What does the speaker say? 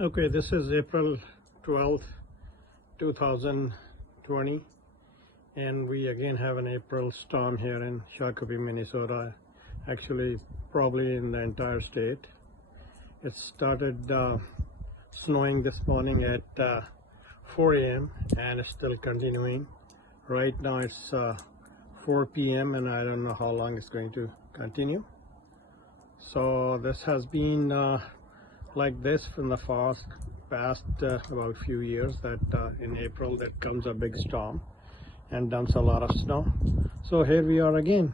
Okay, this is April 12th, 2020, and we again have an April storm here in Shakopee, Minnesota. Actually, probably in the entire state. It started snowing this morning at 4 a.m. and it's still continuing. Right now it's 4 p.m. and I don't know how long it's going to continue. So this has been like this from the past about few years, that in April that comes a big storm and dumps a lot of snow. So here we are again.